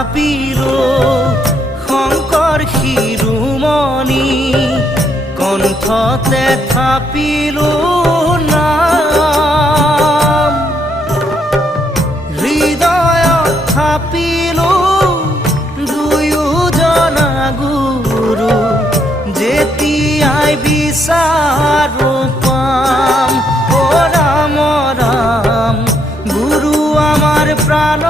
থাপিলো শংকৰ শিৰোমণি কণ্ঠতে থাপিলো নাম হৃদয়ত থাপিলো দুয়োজনা গুৰু যেতিয়াই বিচাৰো পাম। ও ৰাম ৰাম গুৰু আমাৰ প্ৰাণ